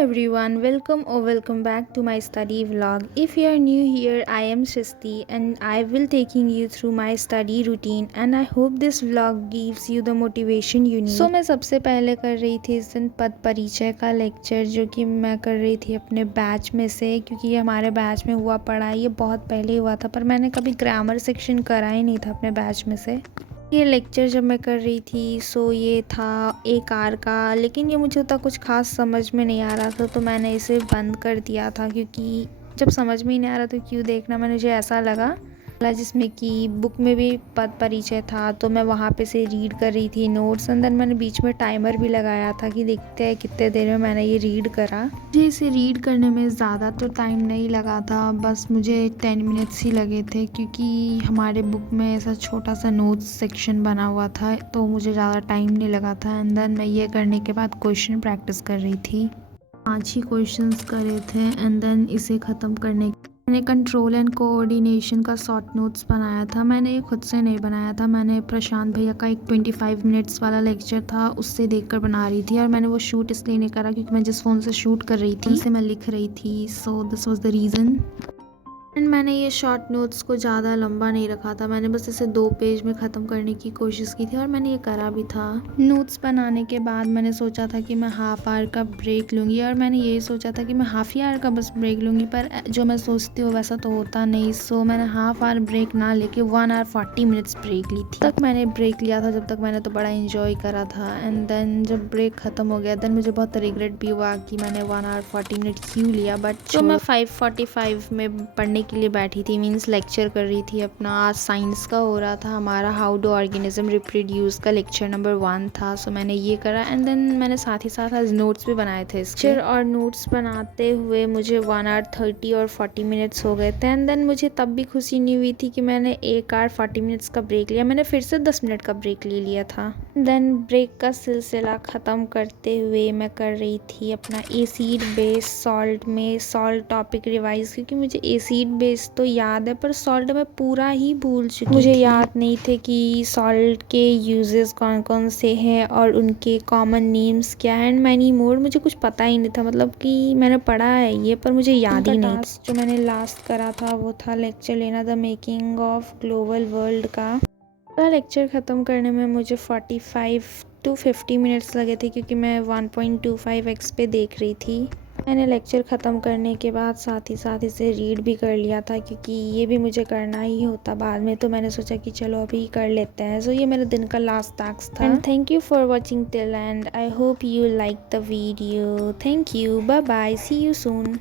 everyone, welcome or welcome back to my study vlog. If you are new here, I am Shristi and I will taking you through my study routine and I hope this vlog gives you the motivation you need. मैं सबसे पहले कर रही थी इस दिन पद परिचय का लेक्चर जो कि मैं कर रही थी अपने बैच में से, क्योंकि ये हमारे बैच में हुआ पड़ा, ये बहुत पहले हुआ था पर मैंने कभी ग्रामर सेक्शन करा ही नहीं था अपने बैच में से। ये लेक्चर जब मैं कर रही थी ये था 1 आवर का, लेकिन ये मुझे उतना कुछ खास समझ में नहीं आ रहा था तो मैंने इसे बंद कर दिया था, क्योंकि जब समझ में ही नहीं आ रहा तो क्यों देखना। मुझे ऐसा लगा जिसमें कि बुक में भी पद परिचय था तो मैं वहाँ पे से रीड कर रही थी नोट्स। अंदर मैंने बीच में टाइमर भी लगाया था कि देखते हैं कितने देर में मैंने ये रीड करा। मुझे इसे रीड करने में ज़्यादा तो टाइम नहीं लगा था, बस मुझे 10 मिनट्स ही लगे थे, क्योंकि हमारे बुक में ऐसा छोटा सा नोट्स सेक्शन बना हुआ था तो मुझे ज़्यादा टाइम नहीं लगा था। एंड देन मैं ये करने के बाद क्वेश्चन प्रैक्टिस कर रही थी। 5 ही क्वेश्चंस करे थे एंड देन इसे ख़त्म करने मैंने कंट्रोल एंड कोऑर्डिनेशन का शॉर्ट नोट्स बनाया था। मैंने ये खुद से नहीं बनाया था, मैंने प्रशांत भैया का एक 25 मिनट्स वाला लेक्चर था उससे देखकर बना रही थी। और मैंने वो शूट इसलिए नहीं करा क्योंकि मैं जिस फ़ोन से शूट कर रही थी उसे मैं लिख रही थी, so this was the reason. And मैंने ये शॉर्ट नोट्स को ज़्यादा लंबा नहीं रखा था, मैंने बस इसे 2 पेज में ख़त्म करने की कोशिश की थी और मैंने ये करा भी था। नोट्स बनाने के बाद मैंने सोचा था कि मैं हाफ आवर का ब्रेक लूँगी और मैंने यही सोचा था कि मैं हाफ ही आवर का बस ब्रेक लूँगी, पर जो मैं सोचती हूँ वैसा तो होता नहीं। सो मैंने हाफ आवर ब्रेक ना लेके 1 आवर 40 मिनट्स ब्रेक ली थी। तक मैंने ब्रेक लिया था, जब तक मैंने तो बड़ा इन्जॉय करा था। एंड देन जब ब्रेक ख़त्म हो गया देन मुझे बहुत रिग्रेट भी हुआ कि मैंने 1 आवर 40 मिनट्स क्यों लिया। बट तो मैं 5:45 में पढ़ने के लिए बैठी थी, मींस लेक्चर कर रही थी अपना। आज साइंस का हो रहा था हमारा, हाउ डू ऑर्गेनिज्म रिप्रोड्यूस का लेक्चर नंबर 1 था। सो मैंने ये करा एंड देन मैंने साथ ही साथ आज नोट्स भी बनाए थे इसके। और नोट्स बनाते हुए मुझे 1 आवर 30 और 40 मिनट्स हो गए थे। एंड देन मुझे तब भी खुशी नहीं हुई थी कि मैंने 1 आवर 40 मिनट्स का ब्रेक लिया, मैंने फिर से 10 मिनट का ब्रेक ले लिया था। देन ब्रेक का सिलसिला ख़त्म करते हुए मैं कर रही थी अपना एसिड बेस सॉल्ट में सॉल्ट टॉपिक रिवाइज, क्योंकि मुझे एसिड बेस तो याद है पर सॉल्ट में पूरा ही भूल चुकी मुझे याद नहीं थे कि सॉल्ट के यूजेस कौन कौन से हैं और उनके कॉमन नेम्स क्या हैं एंड मैनी मोर। मुझे कुछ पता ही नहीं था, मतलब कि मैंने पढ़ा है ये पर मुझे याद ही नहीं। जो मैंने लास्ट करा था वो था लेक्चर लेना the making of global world का। लेक्चर ख़त्म करने में मुझे 45 to 50 मिनट्स लगे थे, क्योंकि मैं 1.25x पे देख रही थी। मैंने लेक्चर ख़त्म करने के बाद साथ ही साथ इसे रीड भी कर लिया था, क्योंकि ये भी मुझे करना ही होता बाद में, तो मैंने सोचा कि चलो अभी कर लेते हैं। सो ये मेरे दिन का लास्ट टास्क था। And thank you for watching till end I hope you like the video. Thank you, bye bye, see you soon.